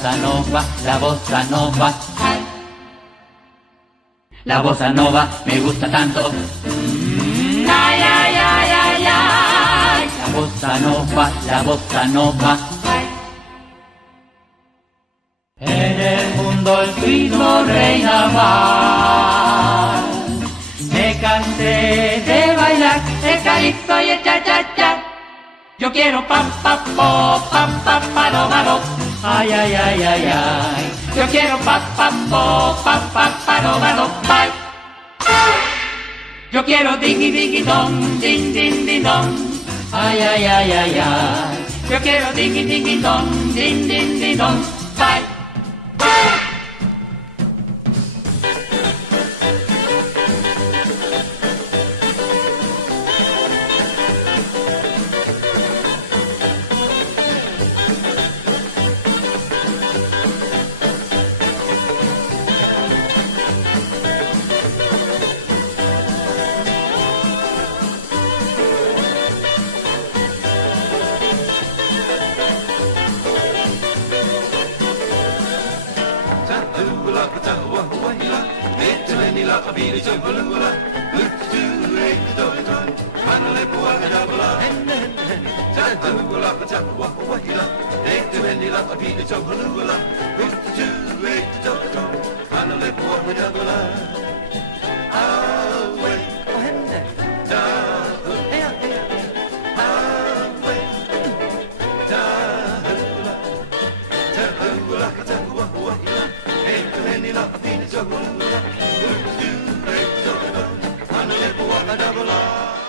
bossa nova, la bossa nova. La bossa nova me gusta tanto. Ay, ay, ay, ay, ay. La bossa nova, la bossa nova. En el mundo el ritmo reina más. Me cansé de bailar el calipso y el cha-cha-cha. Yo quiero pa pa po, pa pa pa do ma do. Ay, ay, ay, ay, ay. Yo quiero pa pa po, pa pa pa do ma do. Bye. Yo quiero dingy dingy dong, ding ding ding dong. Ay, ay, ay, ay, ay. Yo quiero dingy dingy dong, ding ding ding dong. Bye. Double